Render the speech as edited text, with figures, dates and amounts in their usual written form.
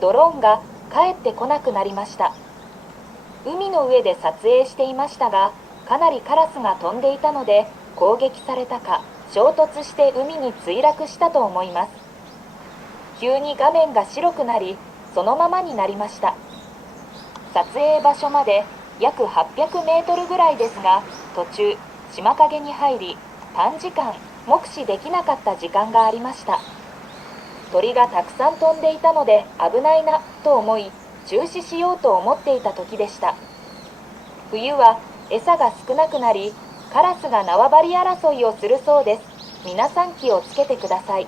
ドローンが帰ってこなくなりました。海の上で撮影していましたが、かなりカラスが飛んでいたので、攻撃されたか衝突して海に墜落したと思います。急に画面が白くなり、そのままになりました。撮影場所まで約800メートルぐらいですが、途中島陰に入り、短時間目視できなかった時間がありました。鳥がたくさん飛んでいたので危ないなと思い、中止しようと思っていた時でした。冬は餌が少なくなり、カラスが縄張り争いをするそうです。皆さん気をつけてください。